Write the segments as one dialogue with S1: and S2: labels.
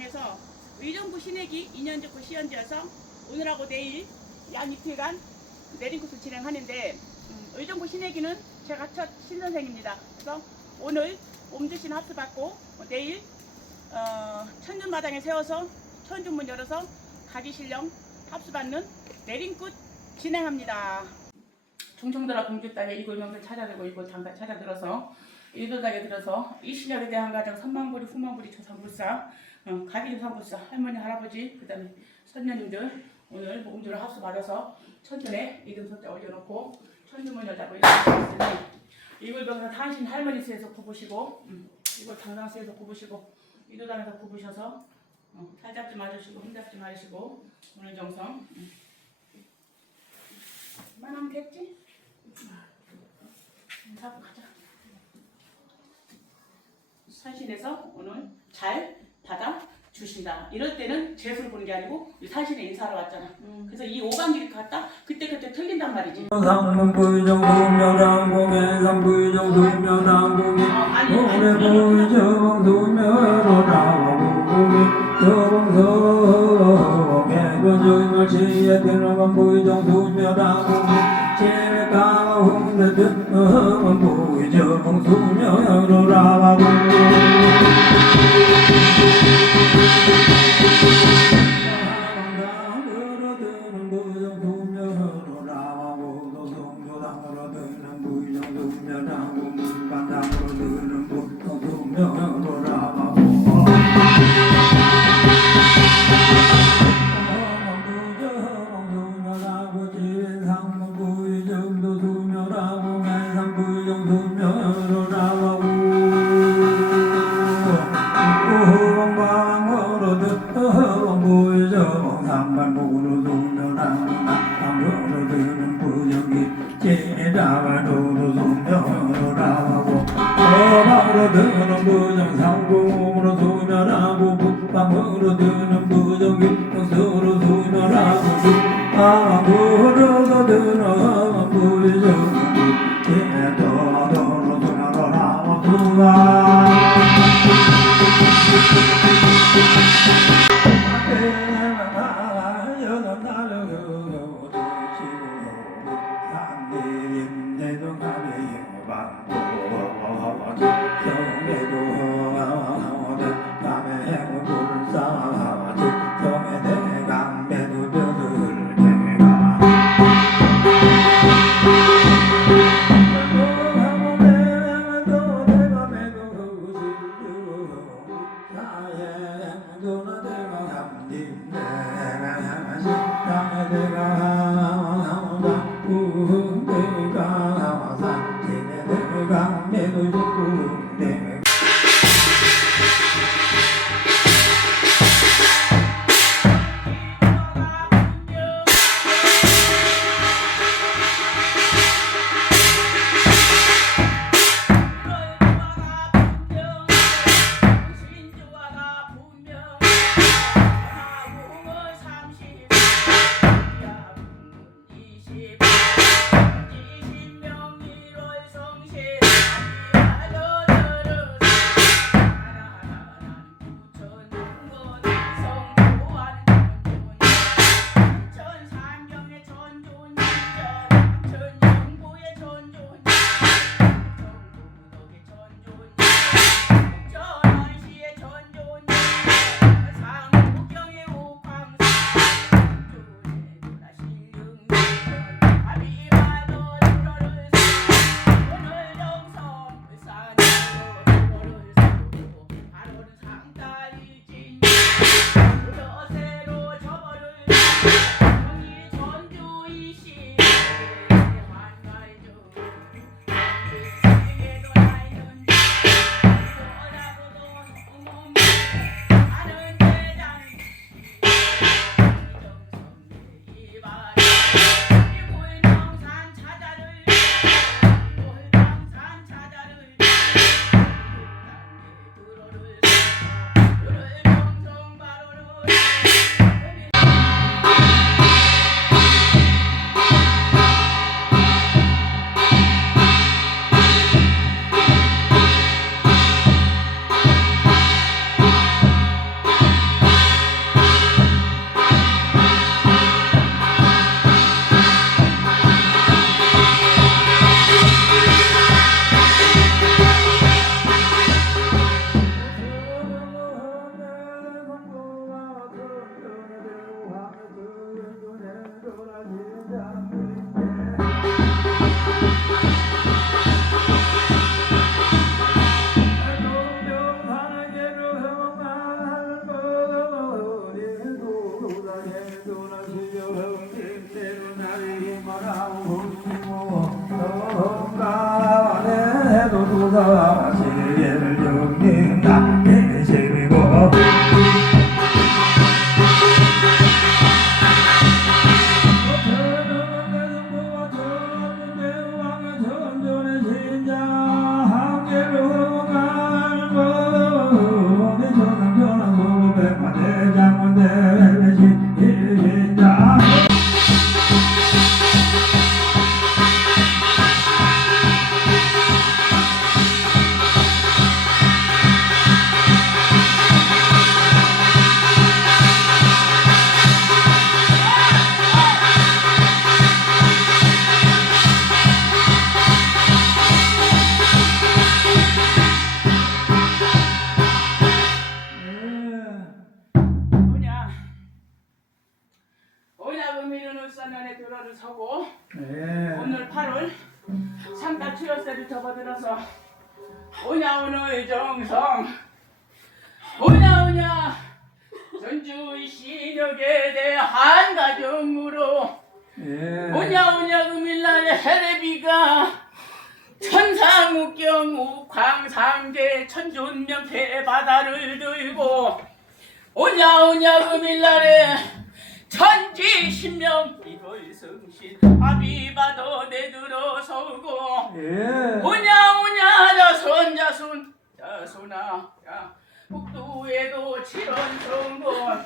S1: 국땅에서 의정부 신내기 2년 직후 시연지어서 오늘하고 내일 약 이틀간 내린코스 진행하는데 음, 의정부 신내기는 제가 첫 신선생입니다. 그래서 오늘 옴주신 합수 받고 어, 내일 어, 천준마당에 세워서 천준문 열어서 가기실령 합수받는 내린꽃 진행합니다. 충청도라 공주 땅에 이골 명들 찾아들고 이골 당가 찾아들어서 일도당에 들어서 이 실력에 대한 가정 선망부리 후망부리 조상불사 어, 가기 조상불사 할머니 할아버지 그 다음에 선녀님들 오늘 목음주를 합수 받아서 천전에 이름 소자 올려놓고 천주문 열다고 이렇게 있으니 이골 병사 당신 할머니 수에서 굽으시고 음, 이골 당상수에서 굽으시고 이도당에서 굽으셔서 어, 살 잡지 마주시고 힘 잡지 마시고 오늘 정성 음. 만하면 됐지? 음, 잡고 가자. 산신에서 오늘 잘 받아 주신다. 이럴 때는 재수를 보는 게 아니고 이 산신에 인사하러 왔잖아. 그래서 이 오반길 갔다 그때 그때 틀린단 말이지.
S2: 상문
S1: 오냐 오늘 정성. 오냐 오냐. 전주 신역에 대한 가정으로. 오냐 오냐 금일날에 해레비가 천상욱경 우광상제 천존명태 바다를 들고. 오냐 오냐 금일날에 천지 신명 이걸 성신. 아비바도 내들어 서고. 오냐 오냐 자손 자손 자손아. 야 북두에도 칠원성군.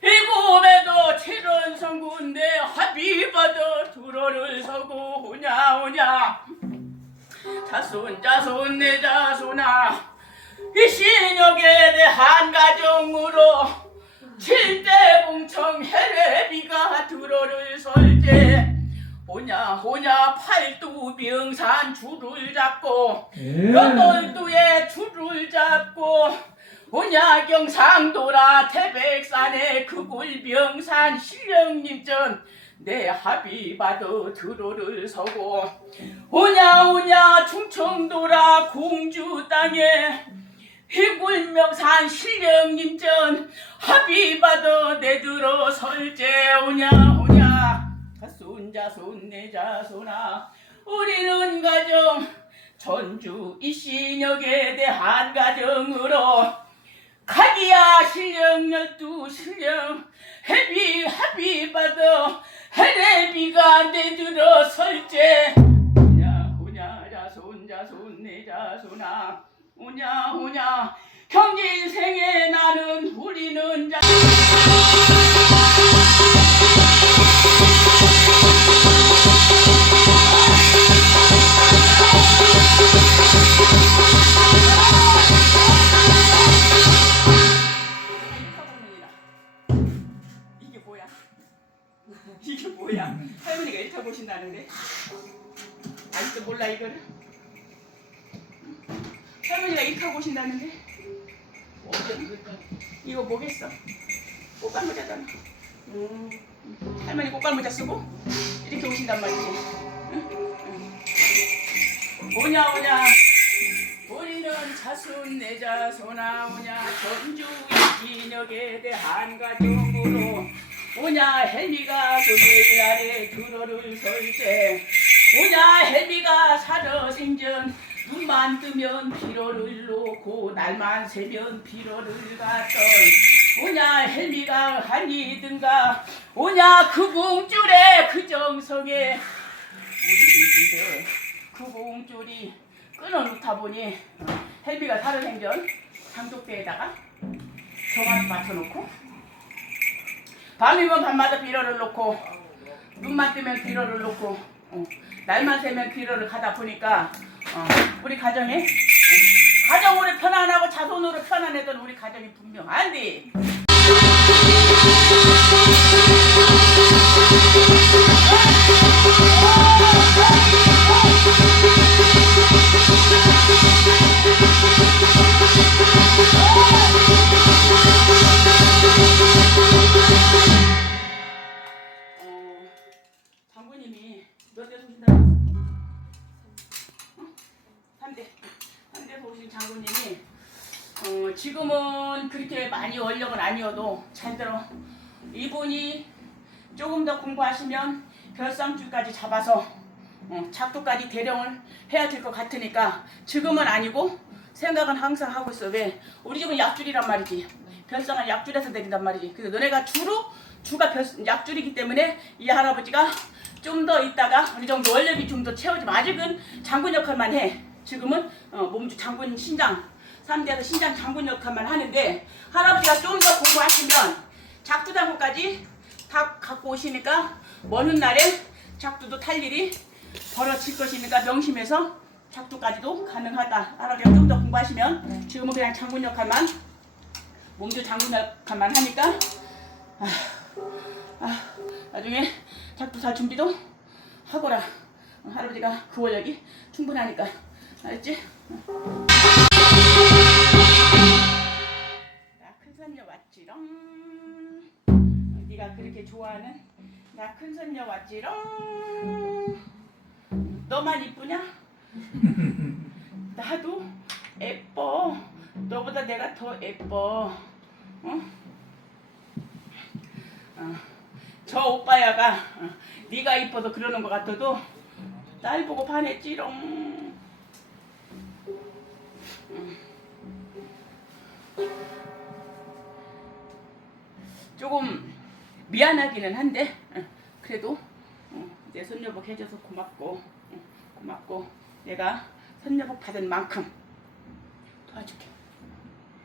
S1: 일곱에도 칠원성군. 내 합의바도 두로를 서고. 오냐 오냐. 자손 자손 내 자손아. 이 신역에 대한 가정으로 칠대봉청 해례비가 들어를 설때 오냐 오냐 팔두병산 줄을 잡고 여덟두에 줄을 잡고 오냐 경상도라 태백산에 그골병산 신령님전 내 합의바도 들어를 서고 오냐 오냐 충청도라 공주 땅에 희굴명산 신령님 전 합의바도 내들어 설제 오냐 오냐. 자손 내 자 손아. 우리는 가정 전주 이신역에 대한 가정으로 가기야 신령 열두 신령 해비 합의바도 해례비가 내들어 설제. 오냐 오냐. 자손 자손 내 자손아 오냐 오냐 경진생에 나는 우리는 자 이게 뭐야? 이게 뭐야? 할머니가 읽어보신다는데 아직도 몰라 이거를? 할머니가 읽어보신다는데 이거 뭐겠어? 꽃갈모자잖아. 음, 할머니 꽃갈모자 쓰고 이렇게 오신단 말이지. 응? 응. 오냐 오냐. 우리는 자손 내 자손아 오냐. 전주 이진역에 대한 가정으로 오냐. 헬미가 금일 날에 들어를 설때 오냐. 헬미가 살아 생전 눈만 뜨면 피로를 놓고 날만 새면 피로를 갔던 오냐 헬미가 한이든가 오냐 그 봉줄에 그 정성에. 우리 집에 그 봉줄이 끊어놓다 보니 헬비가 살아 생전 장독대에다가 정화를 맞춰놓고 밤이면 밤마다 비료를 놓고 눈만 뜨면 비료를 놓고 어, 날만 새면 비료를 가다 보니까 어, 우리 가정에 어, 가정으로 편안하고 자손으로 편안했던 우리 가정이 분명. 안 돼 어, 장군님이 몇대 쏘신다? 어? 한 대. 쏘신 장군님이 어, 지금은 그렇게 많이 원력은 아니어도 잘 들어. 이분이 조금 더 공부하시면 결상줄까지 잡아서 어, 작두까지 대령을 해야 될 것 같으니까 지금은 아니고 생각은 항상 하고 있어. 왜? 우리 집은 약줄이란 말이지. 별상을 약줄에서 내린단 말이지. 그래서 너네가 주로 주가 별, 약줄이기 때문에 이 할아버지가 좀 더 있다가 어느 정도 원력이 좀 더 채워지면 아직은 장군 역할만 해. 지금은 어, 몸주 장군 신장 3대에서 신장 장군 역할만 하는데 할아버지가 좀 더 공부하시면 작두장군까지 다 갖고 오시니까 먼 훗날에 작두도 탈 일이 벌어질 것이니까 명심해서 작두까지도 가능하다. 할아버지가 좀 더 공부하시면 지금은 그냥 장군 역할만 몸주 장군 역할만 하니까 아, 아, 나중에 작두 살 준비도 하거라. 어, 할아버지가 그 원력이 충분하니까 알았지? 나큰 선녀 왔지롱. 어, 네가 그렇게 좋아하는 나큰 선녀 왔지롱. 너만 이쁘냐? 나도 예뻐. 너보다 내가 더 예뻐. 어? 어. 저 오빠야가 어, 네가 이뻐서 그러는 것 같아도 딸 보고 반했지롱. 조금 미안하기는 한데 어, 그래도 어, 내 손녀복 해줘서 고맙고 어, 고맙고 내가 손녀복 받은 만큼 도와줄게.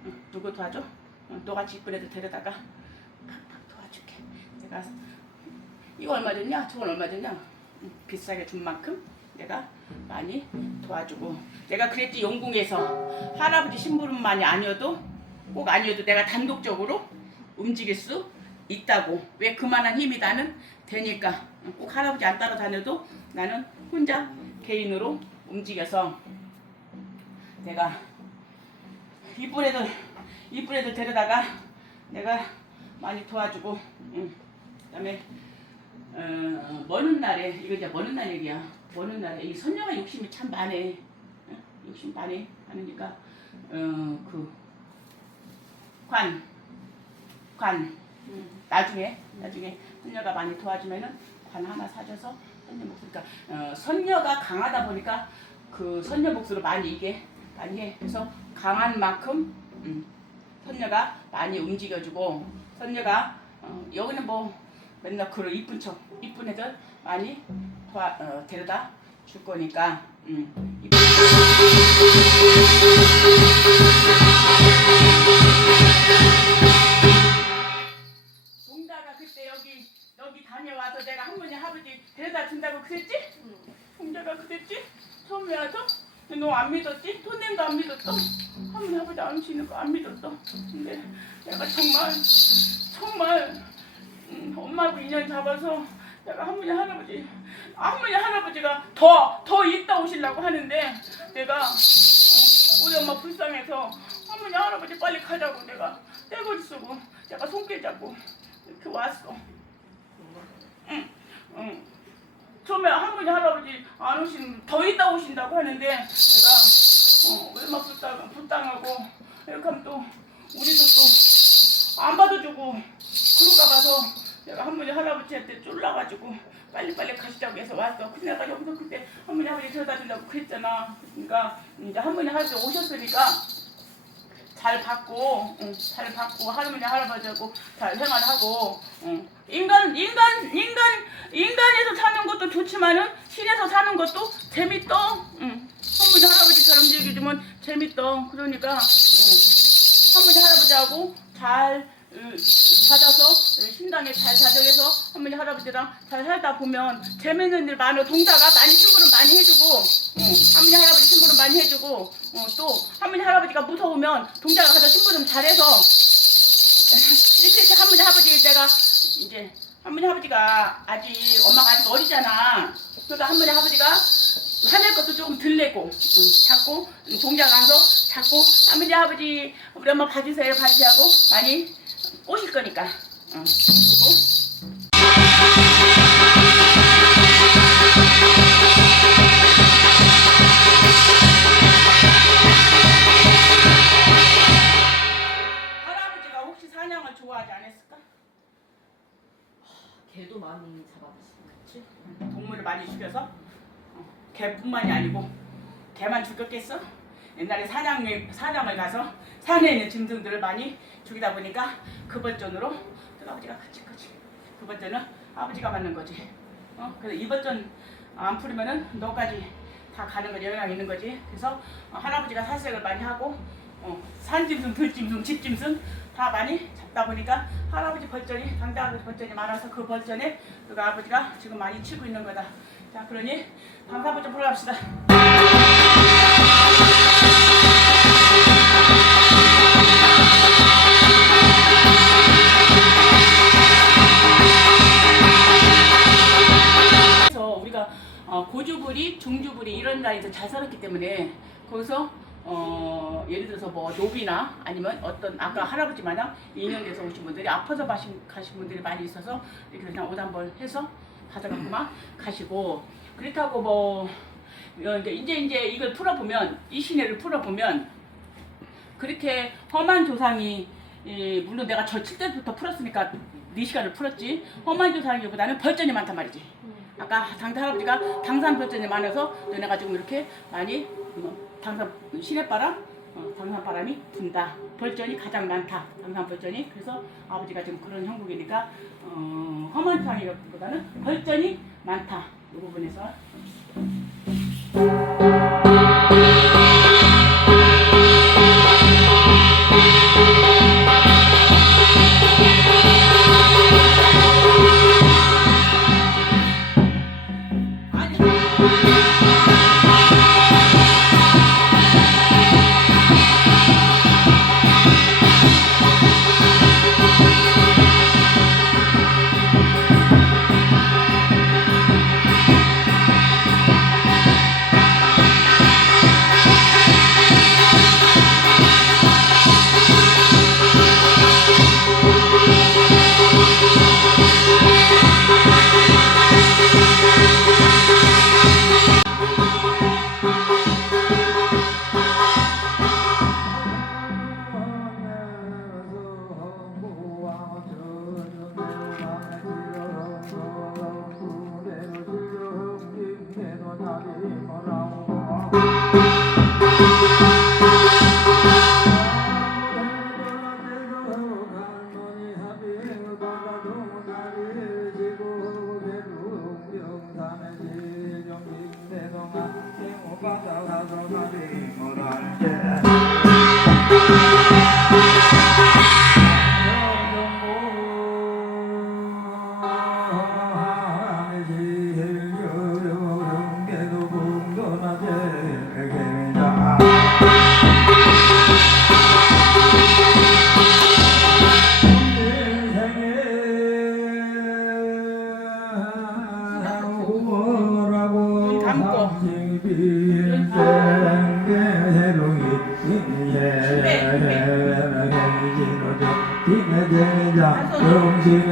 S1: 응, 누구 도와줘? 어, 너같이 이쁜 애들 데려다가 팍팍 도와줄게. 내가 이거 얼마 줬냐? 저건 얼마 줬냐? 응, 비싸게 준 만큼 내가 많이 도와주고 내가 그랬지 영궁에서 할아버지 심부름만이 아니어도 꼭 아니어도 내가 단독적으로 움직일 수 있다고. 왜 그만한 힘이 나는 되니까. 꼭 할아버지 안 따라다녀도 나는 혼자 개인으로 움직여서 내가 이쁜 애들 이쁜 애들 데려다가 내가 많이 도와주고 응. 그다음에 어, 먼 날에 이거 이제 먼 날 얘기야. 먼 날에 이 선녀가 욕심이 참 많네. 응? 욕심 많이 하니까 어 그 관, 관. 음, 나중에 나중에 선녀가 많이 도와주면은 관 하나 사줘서 선녀 목소리. 그러니까 어, 선녀가 강하다 보니까 그 선녀 목소리 많이 이게 많이 해. 그래서 강한 만큼 음, 선녀가 많이 움직여주고 선녀가 어, 여기는 뭐 맨날 그런 이쁜 척 이쁜 애들 많이 도와, 어, 데려다 줄 거니까. 음, 동자가 그때 여기 여기 다녀와서 내가 할머니 아버지 데려다 준다고 그랬지? 동자가 그랬지? 처음에 와서 너 안 믿었지? 손님도 안 믿었어. 할머니 아버지 안 오시는 거 안 믿었어. 근데 내가 정말 정말 음, 엄마하고 인연 잡아서 내가 할머니 할아버지 할머니 할아버지가 더 더 있다 오시려고 하는데 내가 어, 우리 엄마 불쌍해서 할머니 할아버지 빨리 가자고 내가 떼거지 쓰고 내가 손길 잡고 이렇게 왔어. 응, 응. 처음에 할머니 할아버지 안 오신 더 있다 오신다고 하는데 내가 어, 얼마 불쌍 불쌍하고 이렇게 하면 또 우리도 또 안 받아주고 그럴까 봐서 내가 할머니 할아버지한테 쫄라가지고 빨리빨리 가시자고 해서 왔어. 근데 내가 여기서 그때 할머니 할아버지 데려다 준다고 그랬잖아. 그러니까 이제 할머니 할아버지 오셨으니까 잘 받고 응, 잘 받고 할머니 할아버지하고 잘 생활하고 응. 인간 인간 인간 인간에서 사는 것도 좋지만은 신에서 사는 것도 재밌다. 응. 할머니 할아버지처럼 얘기해주면 재밌다. 그러니까 응. 할머니 할아버지하고 잘 응, 찾아서 응, 신당에 잘 자정해서 할머니 할아버지랑 잘 살다 보면 재밌는 일 많아. 동자가 많이 심부름 많이 해주고 응, 할머니 할아버지 심부름 많이 해주고 어, 또 할머니 할아버지가 무서우면 동자가 가서 심부름 잘해서 이렇게 이렇게 할머니 할아버지 내가 이제 할머니 할아버지가 아직 엄마가 아직 어리잖아. 그러니까 할머니 할아버지가 하늘 것도 조금 응, 자꾸 응, 동자 가서 자꾸 할머니 할아버지 우리 엄마 봐주세요 봐주세요 하고 많이 꼬실 거니까. 응. 할아버지가 혹시 사냥을 좋아하지 않았을까?
S3: 개도 많이 그치?
S1: 동물을 많이 죽여서 개뿐만이 아니고 개만 죽였겠어? 옛날에 사장을 사장을 가서 산에 있는 짐승들을 많이 죽이다 보니까 그 버전으로 또 아버지가 같이 거지. 그 버전은 아버지가 맞는 거지. 어? 그래서 이 버전 안 풀으면은 너까지 다 가는 거지 영향 있는 거지. 그래서 어, 할아버지가 살색을 많이 하고 어, 산짐승, 들짐승, 집짐승 다 많이 잡다 보니까 할아버지 벌전이 당당한 벌전이 많아서 그 벌전에 그 아버지가 지금 많이 치고 있는 거다. 자 그러니 방사 벌전 보러 갑시다. 그래서 우리가 어, 고주부리, 중주부리 이런 나이에서 잘 살았기 때문에 거기서 어, 예를 들어서 뭐 노비나 아니면 어떤 아까 할아버지 마냥 2년 돼서 오신 분들이 아파서 가신, 가신 분들이 많이 있어서 이렇게 그냥 오단벌 해서 받아갖고만. 가시고. 그렇다고 뭐 어, 이제 이제 이제 이걸 풀어보면 이 시내를 풀어보면 그렇게 험한 조상이 예, 물론 내가 절칠 때부터 풀었으니까 4시간을 풀었지. 험한 조상이보다는 벌전이 많단 말이지. 아까 당산 할아버지가 당산 벌전이 많아서 너네가 지금 이렇게 많이 어, 당산 시내바람 어, 당산 바람이 분다. 벌전이 가장 많다. 당산 벌전이. 그래서 아버지가 지금 그런 형국이니까 어, 험한 조상이보다는 벌전이 많다. 이 부분에서
S2: 응비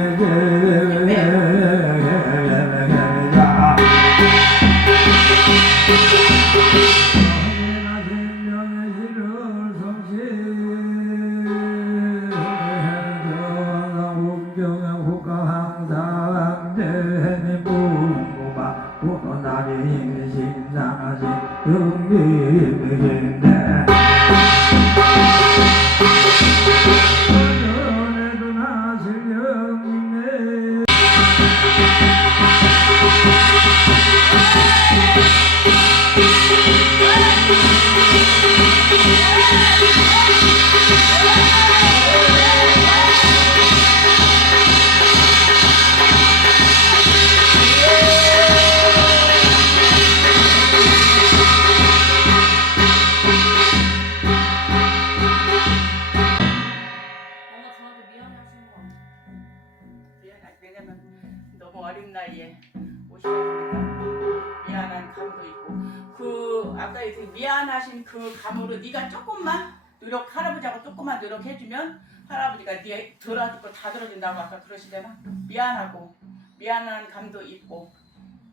S1: 감으로 네가 조금만 노력 할아버지하고 조금만 노력해주면 할아버지가 네 들어줄 거다 들어준다고 아까 그러시잖아 미안하고 미안한 감도 있고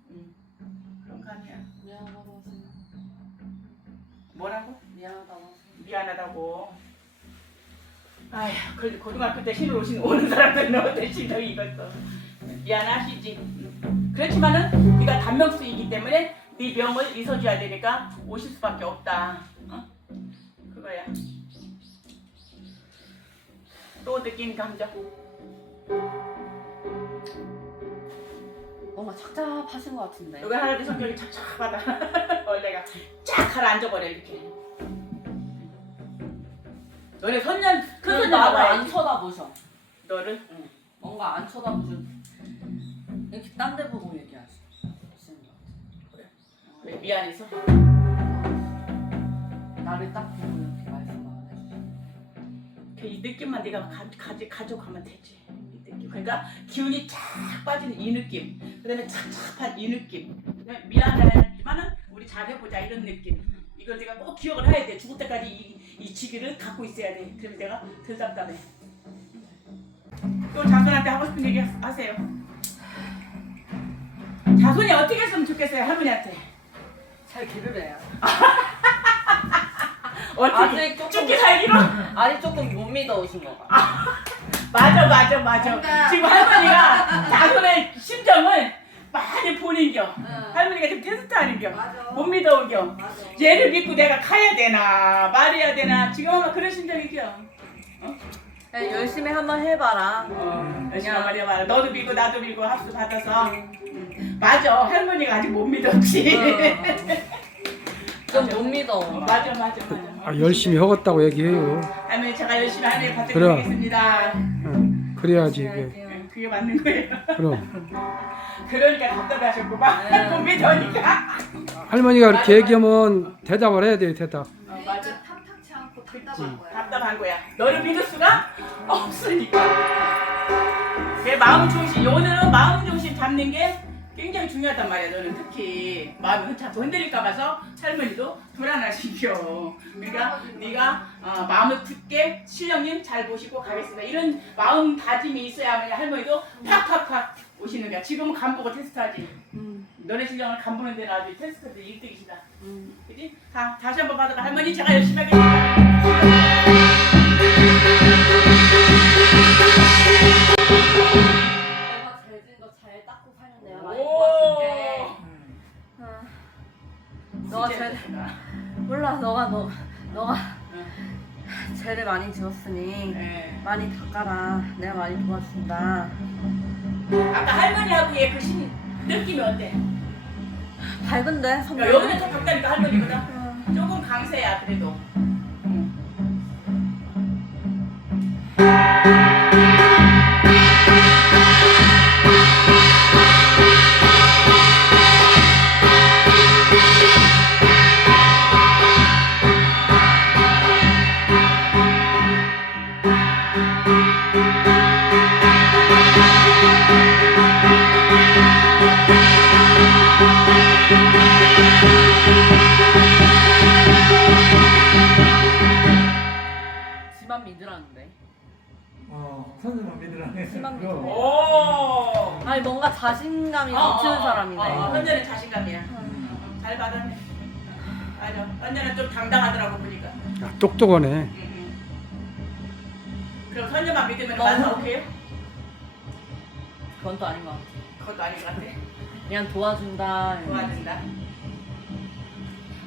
S1: 음, 그런 감이야
S3: 미안하다고 하세요.
S1: 뭐라고?
S3: 미안하다고.
S1: 미안하다고 아휴 그래도 고등학교 때 신을 오신 오는 사람들은 어때 신을 익었어 미안하시지 음. 그렇지만은 네가 단명수이기 때문에 네 명을 있어줘야 되니까 오실 수밖에 없다. 어? 그거야. 또 느낀 감정.
S3: 뭔가 착잡하신 것 같은데.
S1: 여기 할아버지 성격이 착착하다. 원래가 쫙 가라앉아버려 이렇게. 너네 손년
S3: 큰그
S1: 손년
S3: 나를 안
S1: 나와야지.
S3: 쳐다보셔.
S1: 너를
S3: 뭔가 안 쳐다보셔. 이렇게 딴 데 보고.
S1: 왜 미안해서.
S3: 나를 딱 보고 이렇게 말씀 안 해주셔.
S1: 그이 느낌만 네가 가, 가지 가져가면 되지. 이 느낌. 그러니까 기운이 쫙 빠지는 이 느낌. 그 다음에 착착한 이 느낌. 미안하지만은 우리 잘해보자 이런 느낌. 이걸 내가 꼭 기억을 해야 돼. 죽을 때까지 이, 이 지기를 갖고 있어야 돼. 그러면 내가 덜 답답해. 또 자손한테 하고 싶은 얘기 하- 하세요. 자손이 어떻게 했으면 좋겠어요 할머니한테.
S3: 잘 기르래요.
S1: 어떻게
S3: 아직 조금-
S1: 죽기 살기로.
S3: 아니 조금 못 믿어오신 것 같아.
S1: 맞아 맞아 맞아
S3: 뭔가-
S1: 지금 할머니가 자손의 심정을 많이 보는겨 할머니가 지금 테스트 하는겨 못 믿어온겨
S3: 맞아.
S1: 얘를 믿고 내가 가야 되나 말해야 되나 지금 아마 그런 심정이겨
S3: 그냥 열심히 한번 해봐라.
S1: 어, 열심히 말해봐 너도 믿고 나도 믿고 합수 받아서 음, 맞아 할머니가 아직 못 믿었지
S3: 좀 못 믿어.
S1: 어, 맞아 맞아 맞아
S2: 아, 열심히 하겠다고 얘기해요.
S1: 할머니 제가 열심히 할머니
S2: 그래.
S1: 받드리겠습니다
S2: 응, 그래야지 이게.
S1: 네, 그게 맞는 거예요
S2: 그럼
S1: 그러니까 답답하셨구만
S3: 네.
S1: 못 믿으니까
S2: 할머니가 이렇게 얘기하면 대답을 해야 돼요. 대답.
S4: 않고 답답한 거야.
S1: 너를 믿을 수가 없으니까. 내 마음 중심, 오늘은 마음 중심 잡는 게 굉장히 중요하단 말이야. 너는 특히 마음이 자꾸 흔들릴까 봐서 할머니도 불안하시죠. 그러니까 네가 어, 마음을 굳게 신령님 잘 보시고 가겠습니다. 이런 마음 다짐이 있어야만 할머니도 팍팍팍 오시는 거야. 지금은 간 보고 테스트하지.
S3: 음,
S1: 너네 신령을 간 보는 데는 아주 테스트도 1등이시다.
S3: 음.
S1: 그지? 다, 다시 한번 받아가. 할머니 제가 열심히 하겠습니다.
S3: 너가 죄진 거잘 닦고 살면 내가 많이 도와줄게. 아, 너가 죄 몰라 너가 너 너가 죄를 많이 지었으니
S1: 네.
S3: 많이 닦아라. 내가 많이 도와준다.
S1: 아까 할머니하고의 그 신, 느낌이 어때?
S3: 밝은데
S1: 야,
S3: 선배.
S1: 여기는 더 격다니까 할머니보다 조금 강세야 그래도.
S3: 지 믿으라는데.
S2: 어, 선생님 믿으라네.
S3: 희망 믿어.
S1: 오.
S3: 아니 뭔가 자신감이
S1: 어,
S3: 넘치는
S1: 어,
S3: 사람이네.
S1: 어, 어, 현재는 자신감이야. 잘 받았네. 맞아. 현재는 좀 당당하더라고 보니까.
S2: 야, 똑똑하네.
S1: 응, 응. 그럼 선녀만 믿으면
S3: 너무-
S1: 만사 오케이?
S3: 그건 또 아닌 것 같아.
S1: 그것도 아닌 것 같아.
S3: 그냥 도와준다.
S1: 도와준다.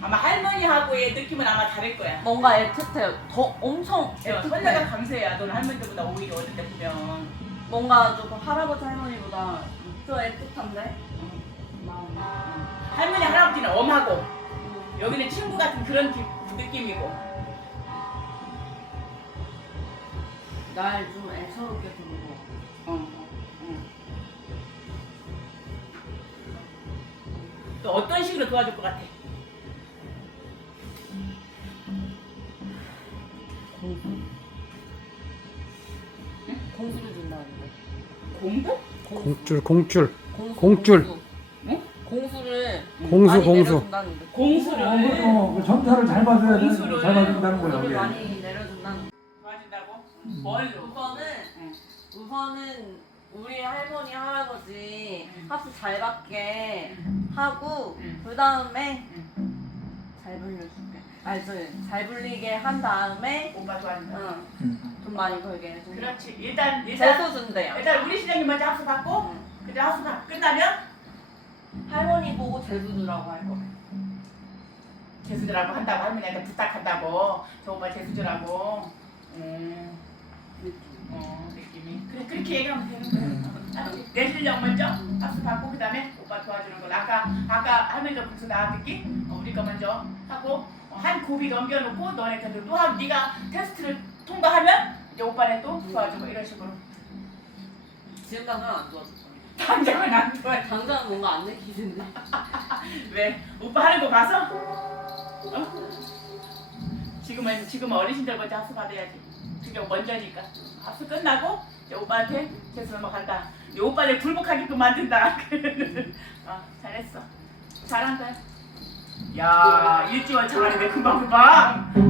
S1: 아마 할머니하고의 느낌은 아마 다를 거야.
S3: 뭔가 애틋해요. 더 엄청
S1: 야,
S3: 애틋해.
S1: 선녀가 강세야. 너는 할머니보다 오히려 어릴 때 보면.
S3: 뭔가 조금 할아버지 할머니보다 더 애틋한데? 마음.
S1: 할머니 할아버지는 엄하고 여기는 친구 같은 그런 기- 느낌이고.
S3: 날 좀 애처롭게 부르고.
S1: 어, 어. 또 어떤 식으로 도와줄 것 같아?
S3: 공수? 공수를 준다는데.
S1: 공부?
S2: 공줄, 공줄.
S3: 공수,
S2: 공줄.
S3: 공수.
S1: 응?
S3: 공수를
S2: 공수,
S3: 많이
S2: 공수.
S3: 내려준다는데.
S1: 공수를
S2: 어, 그 점사를 잘 받아야
S1: 공수를-
S2: 잘 받는다는 거야.
S3: 공수를
S2: 이게.
S3: 많이 내려준다는.
S1: 도와준다고? 뭘로?
S3: 우선은
S1: 응.
S3: 우선은 우리 할머니 할아버지
S1: 응.
S3: 합수 잘 받게 하고
S1: 응.
S3: 그 다음에 잘 불려줄게. 아니 저잘 불리게 한 다음에
S1: 오빠 도와준다.
S3: 응,
S2: 응.
S3: 돈 많이 벌게 해줘.
S1: 그렇지. 일단 일단
S3: 재수 준대요.
S1: 일단 우리 시장님 먼저 합수 받고
S3: 응.
S1: 그다음 합수 받 끝나면
S3: 할머니 보고 재수 주라고 할 거예요.
S1: 재수주라고 한다고 할머니한테 부탁한다고 저 오빠 재수주라고 음, 어 느낌이 그래 그렇게 얘기하면 되는 거야 어, 내 실력 먼저 박수 받고 그 다음에 오빠 도와주는 걸로 아까 아까 할머니가 벌써 나왔겠기 어, 우리 거 먼저 하고 어, 한 고비 넘겨놓고 너네 걔들 또 하고 네가 테스트를 통과하면 이제 오빠네 또 도와주고 이런 식으로.
S3: 지금 당장 안 도와줘.
S1: 당장은 안 도와줘.
S3: 당장 뭔가 안 내키는데.
S1: 왜? 오빠 하는 거 봐서? 어? 지금은 지금 어르신들 먼저 합수 받아야지. 그게 먼저니까. 합수 끝나고 이제 오빠한테 재수 넘어간다. 이 오빠를 굴복하게끔 만든다. 어, 잘했어. 잘한다 야 일찍 완창하는데 금방금방.